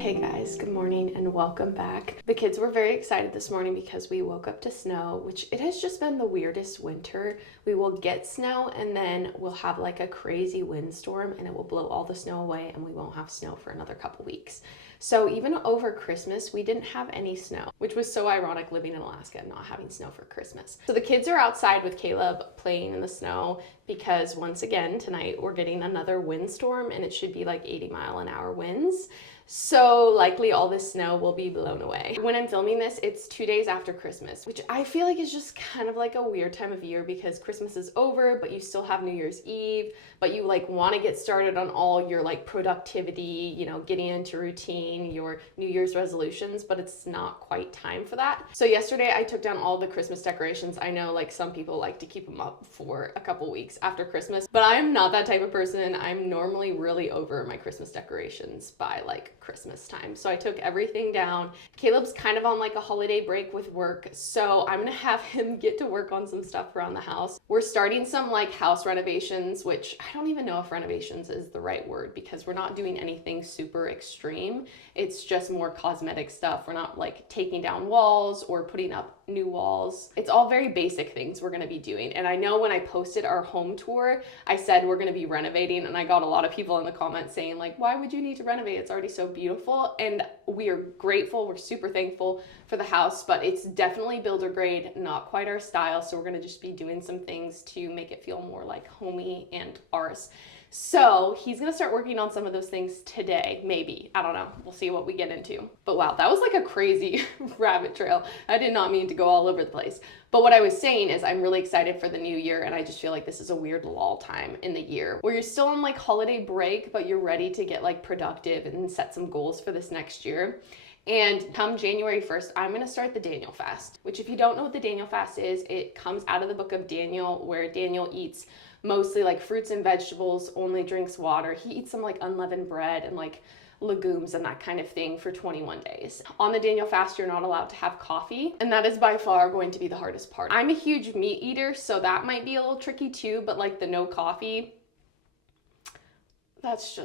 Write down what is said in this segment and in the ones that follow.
Hey guys, good morning and welcome back. The kids were very excited this morning because we woke up to snow, which it has just been the weirdest winter. We will get snow and then we'll have like a crazy windstorm and it will blow all the snow away and we won't have snow for another couple weeks. So even over Christmas, we didn't have any snow, which was so ironic living in Alaska and not having snow for Christmas. So the kids are outside with Caleb playing in the snow because once again, tonight we're getting another windstorm and it should be like 80-mile-an-hour winds. So likely all this snow will be blown away. When I'm filming this, it's 2 days after Christmas, which I feel like is just kind of like a weird time of year because Christmas is over, but you still have New Year's Eve, but you like want to get started on all your like productivity, you know, getting into routine, your New Year's resolutions, but it's not quite time for that. So yesterday I took down all the Christmas decorations. I know like some people like to keep them up for a couple weeks after Christmas, but I'm not that type of person. I'm normally really over my Christmas decorations by like Christmas time. So I took everything down. Caleb's kind of on like a holiday break with work, so I'm gonna have him get to work on some stuff around the house. We're starting some like house renovations, which I don't even know if renovations is the right word because we're not doing anything super extreme. It's just more cosmetic stuff. We're not like taking down walls or putting up new walls. It's all very basic things we're going to be doing. And I know when I posted our home tour, I said we're going to be renovating, and I got a lot of people in the comments saying like, why would you need to renovate? It's already so beautiful. And we are grateful. We're super thankful for the house, but it's definitely builder grade, not quite our style. So we're going to just be doing some things to make it feel more like homey and ours. So he's gonna start working on some of those things today, maybe. I don't know, we'll see what we get into. But wow, that was like a crazy rabbit trail. I did not mean to go all over the place. But what I was saying is I'm really excited for the new year, and I just feel like this is a weird lull time in the year where you're still on like holiday break, but you're ready to get like productive and set some goals for this next year. And come January 1st, I'm gonna start the Daniel fast, which if you don't know what the Daniel fast is, it comes out of the book of Daniel, where Daniel eats mostly like fruits and vegetables, only drinks water. He eats some like unleavened bread and like legumes and that kind of thing for 21 days. On the Daniel fast, you're not allowed to have coffee, and that is by far going to be the hardest part. I'm a huge meat eater, so that might be a little tricky too, but like the no coffee, that's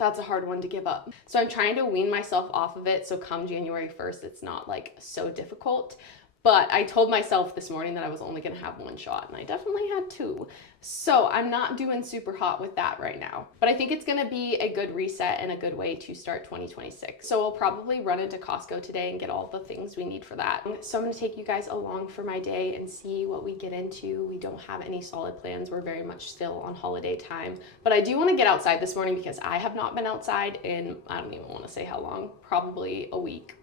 a hard one to give up. So I'm trying to wean myself off of it, so come January 1st, it's not like so difficult. But I told myself this morning that I was only gonna have one shot, and I definitely had two. So I'm not doing super hot with that right now. But I think it's gonna be a good reset and a good way to start 2026. So we'll probably run into Costco today and get all the things we need for that. So I'm gonna take you guys along for my day and see what we get into. We don't have any solid plans. We're very much still on holiday time. But I do wanna get outside this morning because I have not been outside in, I don't even wanna say how long, probably a week,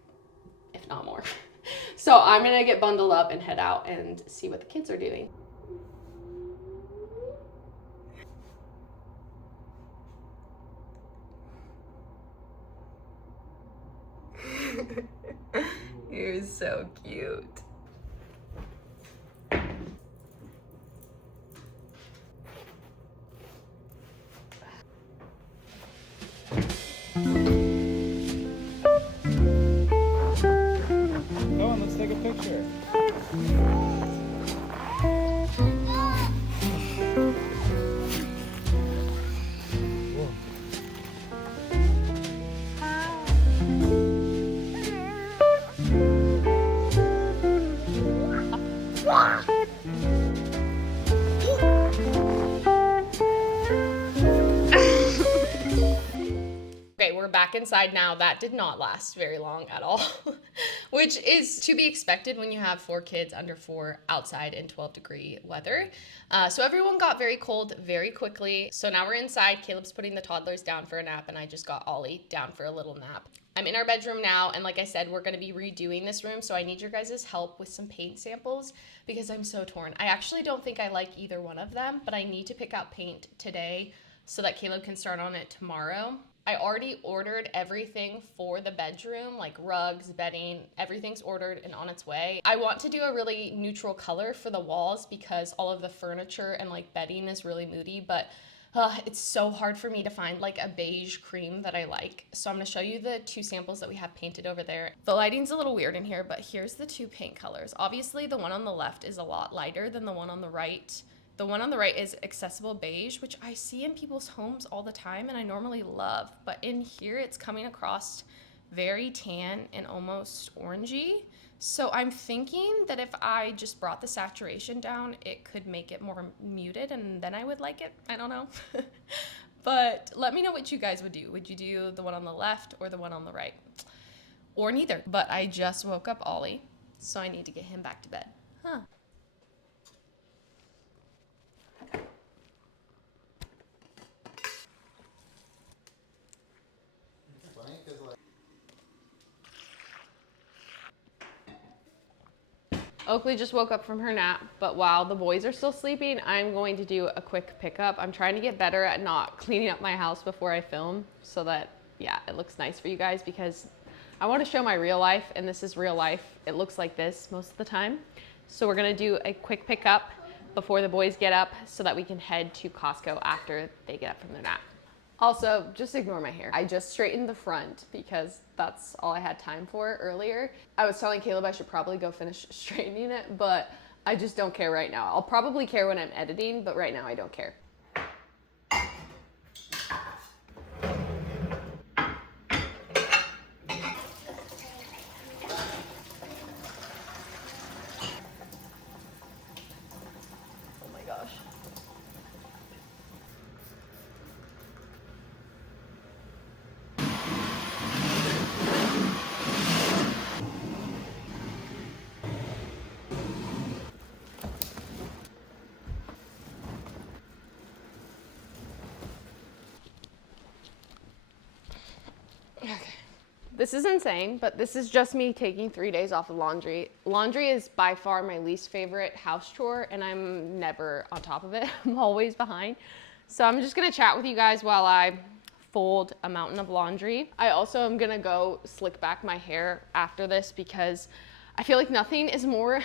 if not more. So I'm gonna get bundled up and head out and see what the kids are doing. You're so cute. Come on, let's take a picture. Okay, we're back inside now. That did not last very long at all. which is to be expected when you have 4 kids under 4 outside in 12-degree weather. So everyone got very cold very quickly. So now we're inside. Caleb's putting the toddlers down for a nap, and I just got Ollie down for a little nap. I'm in our bedroom now, and like I said, we're going to be redoing this room, so I need your guys' help with some paint samples because I'm so torn. I actually don't think I like either one of them, but I need to pick out paint today so that Caleb can start on it tomorrow. I already ordered everything for the bedroom, like rugs, bedding, everything's ordered and on its way. I want to do a really neutral color for the walls because all of the furniture and like bedding is really moody, but it's so hard for me to find like a beige cream that I like. So I'm gonna show you the 2 samples that we have painted over there. The lighting's a little weird in here, but here's the 2 paint colors. Obviously the one on the left is a lot lighter than the one on the right. The one on the right is accessible beige, which I see in people's homes all the time and I normally love, but in here it's coming across very tan and almost orangey. So I'm thinking that if I just brought the saturation down, it could make it more muted and then I would like it. I don't know. But let me know what you guys would do. Would you do the one on the left or the one on the right? Or neither. But I just woke up Ollie, so I need to get him back to bed. Huh. Oakley just woke up from her nap, but while the boys are still sleeping, I'm going to do a quick pickup. I'm trying to get better at not cleaning up my house before I film so that, yeah, it looks nice for you guys because I want to show my real life, and this is real life. It looks like this most of the time. So we're gonna do a quick pickup before the boys get up so that we can head to Costco after they get up from their nap. Also, just ignore my hair. I just straightened the front because that's all I had time for earlier. I was telling Caleb I should probably go finish straightening it, but I just don't care right now. I'll probably care when I'm editing, but right now I don't care. Oh my gosh. Okay. This is insane, but this is just me taking 3 days off of laundry. Laundry is by far my least favorite house chore, and I'm never on top of it. I'm always behind. So I'm just gonna chat with you guys while I fold a mountain of laundry. I also am gonna go slick back my hair after this because I feel like nothing is more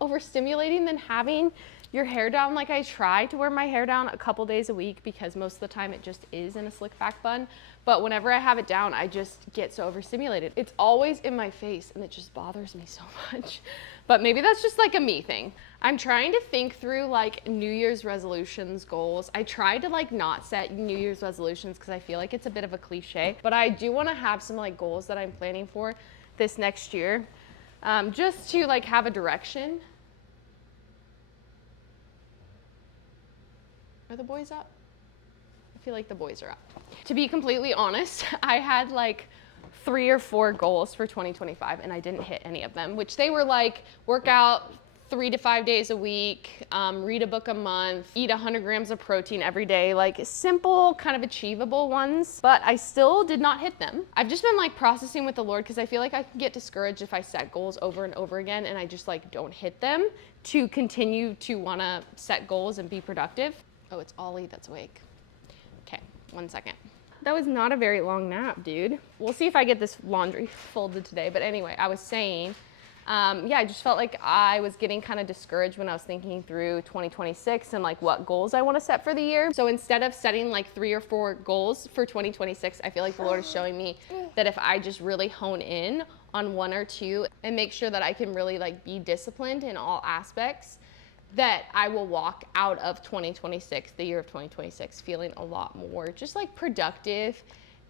overstimulating than having your hair down. Like, I try to wear my hair down a couple days a week because most of the time it just is in a slick back bun. But whenever I have it down, I just get so overstimulated. It's always in my face and it just bothers me so much. But maybe that's just like a me thing. I'm trying to think through like New Year's resolutions, goals. I try to like not set New Year's resolutions because I feel like it's a bit of a cliche, but I do want to have some like goals that I'm planning for this next year, just to like have a direction. Are the boys up? I feel like the boys are up. To be completely honest, I had like 3 or 4 goals for 2025 and I didn't hit any of them, which they were like work out 3 to 5 days a week, read a book a month, eat 100 grams of protein every day, like simple, kind of achievable ones, but I still did not hit them. I've just been like processing with the Lord because I feel like I can get discouraged if I set goals over and over again and I just like don't hit them, to continue to wanna set goals and be productive. Oh, it's Ollie that's awake. Okay, 1 second. That was not a very long nap, dude. We'll see if I get this laundry folded today. But anyway, I was saying, yeah, I just felt like I was getting kind of discouraged when I was thinking through 2026 and like what goals I want to set for the year. So instead of setting like 3 or 4 goals for 2026, I feel like the Lord is showing me that if I just really hone in on 1 or 2 and make sure that I can really like be disciplined in all aspects, that I will walk out of 2026, the year of 2026, feeling a lot more just like productive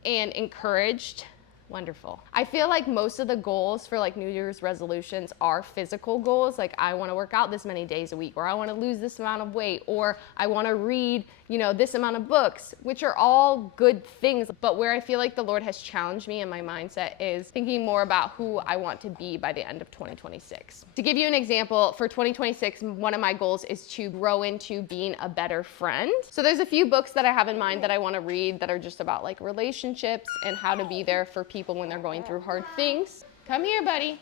and encouraged Wonderful. I feel like most of the goals for like New Year's resolutions are physical goals. Like I want to work out this many days a week, or I want to lose this amount of weight, or I want to read, this amount of books, which are all good things. But where I feel like the Lord has challenged me in my mindset is thinking more about who I want to be by the end of 2026. To give you an example, for 2026, one of my goals is to grow into being a better friend. So there's a few books that I have in mind that I want to read that are just about like relationships and how to be there for people when they're going through hard things. Come here, buddy.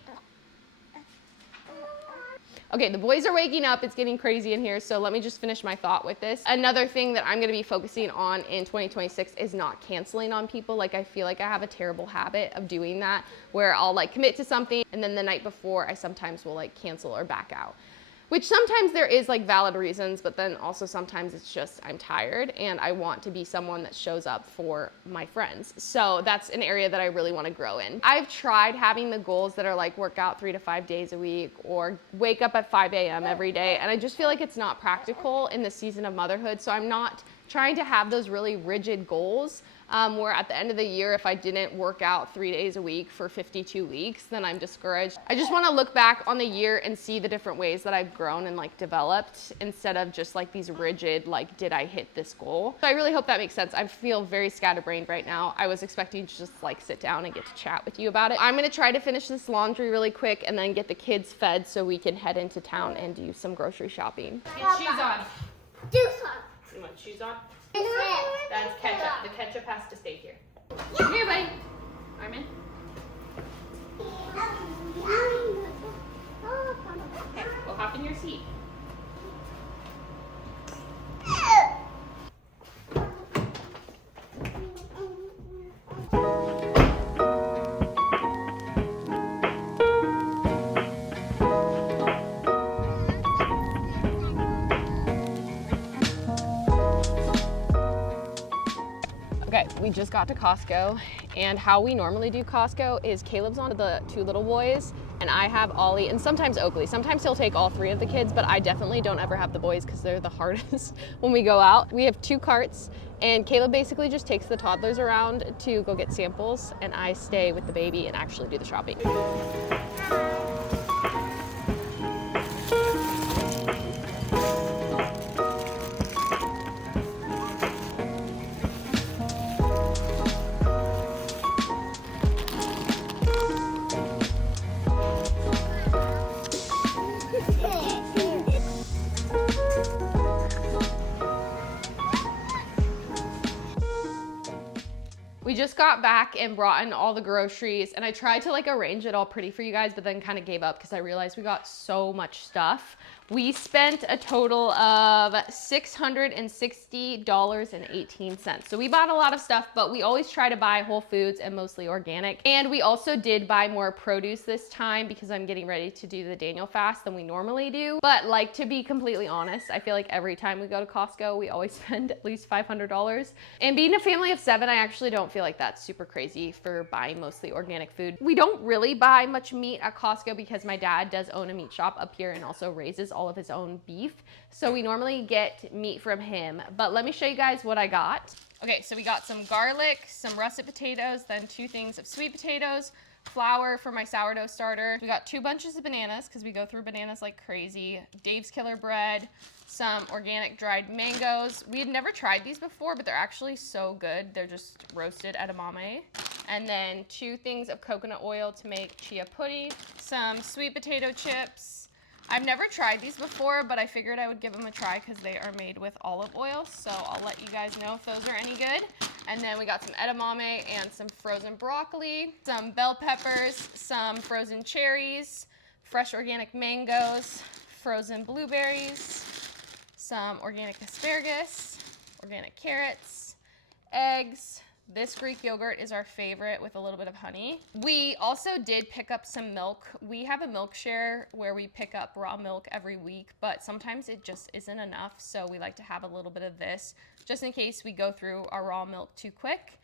Okay, the boys are waking up. It's getting crazy in here, so let me just finish my thought with this. Another thing that I'm going to be focusing on in 2026 is not canceling on people. Like I feel like I have a terrible habit of doing that, where I'll like commit to something and then the night before I sometimes will like cancel or back out. Which sometimes there is like valid reasons, but then also sometimes it's just I'm tired and I want to be someone that shows up for my friends. So that's an area that I really want to grow in. I've tried having the goals that are like work out 3 to 5 days a week or wake up at 5 a.m. every day. And I just feel like it's not practical in the season of motherhood. So I'm not trying to have those really rigid goals. Where at the end of the year, if I didn't work out 3 days a week for 52 weeks, then I'm discouraged. I just want to look back on the year and see the different ways that I've grown and like developed instead of just like these rigid, like, did I hit this goal? So I really hope that makes sense. I feel very scatterbrained right now. I was expecting to just like sit down and get to chat with you about it. I'm going to try to finish this laundry really quick and then get the kids fed so we can head into town and do some grocery shopping. Get shoes on. Do some. You want shoes on? Yes. That's ketchup. The ketchup has to stay here. Come here, buddy. Armin. Okay, we'll hop in your seat. Okay, we just got to Costco, and how we normally do Costco is Caleb's on the 2 little boys, and I have Ollie, and sometimes Oakley. Sometimes he'll take all 3 of the kids, but I definitely don't ever have the boys because they're the hardest when we go out. We have 2 carts, and Caleb basically just takes the toddlers around to go get samples, and I stay with the baby and actually do the shopping. We just got back and brought in all the groceries, and I tried to like arrange it all pretty for you guys, but then kind of gave up because I realized we got so much stuff. We spent a total of $660.18. So we bought a lot of stuff, but we always try to buy whole foods and mostly organic. And we also did buy more produce this time because I'm getting ready to do the Daniel fast than we normally do. But like, to be completely honest, I feel like every time we go to Costco, we always spend at least $500. And being a family of 7, I actually don't feel like that's super crazy for buying mostly organic food. We don't really buy much meat at Costco because my dad does own a meat shop up here and also raises all of his own beef. So we normally get meat from him, but let me show you guys what I got. Okay, so we got some garlic, some russet potatoes, then 2 things of sweet potatoes, flour for my sourdough starter. We got 2 bunches of bananas because we go through bananas like crazy. Dave's Killer Bread, some organic dried mangoes. We had never tried these before, but they're actually so good. They're just roasted edamame. And then 2 things of coconut oil to make chia pudding, some sweet potato chips. I've never tried these before, but I figured I would give them a try because they are made with olive oil. So I'll let you guys know if those are any good. And then we got some edamame and some frozen broccoli, some bell peppers, some frozen cherries, fresh organic mangoes, frozen blueberries, some organic asparagus, organic carrots, eggs. This Greek yogurt is our favorite with a little bit of honey. We also did pick up some milk. We have a milk share where we pick up raw milk every week, but sometimes it just isn't enough. So we like to have a little bit of this just in case we go through our raw milk too quick.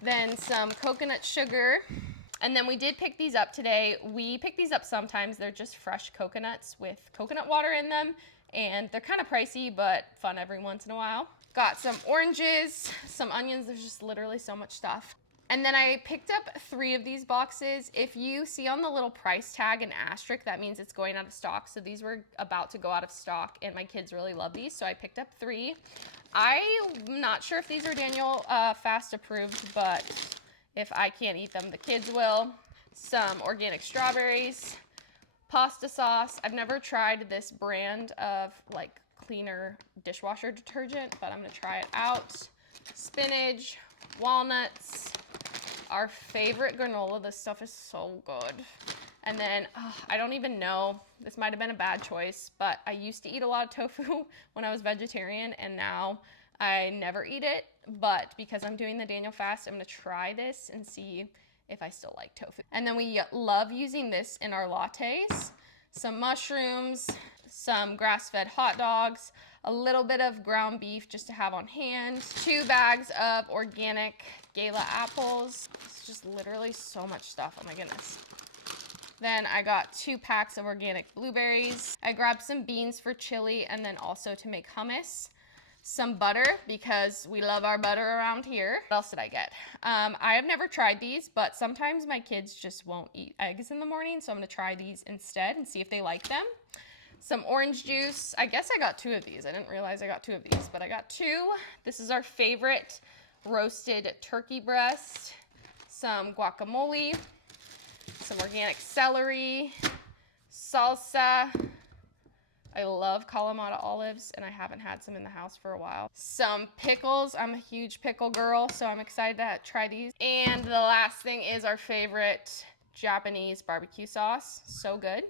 Then some coconut sugar. And then we did pick these up today. We pick these up sometimes. They're just fresh coconuts with coconut water in them. And they're kind of pricey, but fun every once in a while. Got some oranges, some onions. There's just literally so much stuff. And then I picked up 3 of these boxes. If you see on the little price tag an asterisk, that means it's going out of stock. So these were about to go out of stock, and my kids really love these, so I picked up 3. I'm not sure if these are Daniel Fast approved, but if I can't eat them, the kids will. Some organic strawberries, pasta sauce. I've never tried this brand of like cleaner dishwasher detergent, but I'm gonna try it out. Spinach, walnuts, our favorite granola. This stuff is so good. And then, I don't even know, this might have been a bad choice, but I used to eat a lot of tofu when I was vegetarian, and now I never eat it. But because I'm doing the Daniel fast, I'm gonna try this and see if I still like tofu. And then we love using this in our lattes. Some mushrooms, some grass-fed hot dogs, a little bit of ground beef just to have on hand, 2 bags of organic Gala apples. It's just literally so much stuff, oh my goodness. Then I got 2 packs of organic blueberries. I grabbed some beans for chili and then also to make hummus. Some butter, because we love our butter around here. What else did I get? I have never tried these, but sometimes my kids just won't eat eggs in the morning, so I'm gonna try these instead and see if they like them. Some orange juice. I guess I got 2 of these. I didn't realize I got 2 of these, but I got 2. This is our favorite roasted turkey breast. Some guacamole, some organic celery, salsa. I love Kalamata olives, and I haven't had some in the house for a while. Some pickles. I'm a huge pickle girl, so I'm excited to try these. And the last thing is our favorite Japanese barbecue sauce. So good.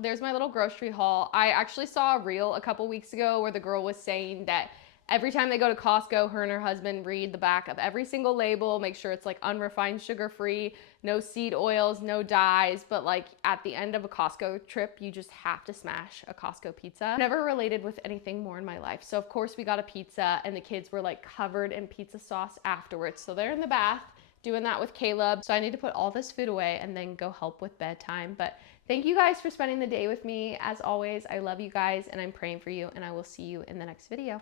There's my little grocery haul. I actually saw a reel a couple weeks ago where the girl was saying that every time they go to Costco, her and her husband read the back of every single label, make sure it's like unrefined sugar-free, no seed oils, no dyes, but like at the end of a Costco trip, you just have to smash a Costco pizza. Never related with anything more in my life. So of course we got a pizza, and the kids were like covered in pizza sauce afterwards. So they're in the bath doing that with Caleb. So I need to put all this food away and then go help with bedtime. But thank you guys for spending the day with me. As always, I love you guys and I'm praying for you, and I will see you in the next video.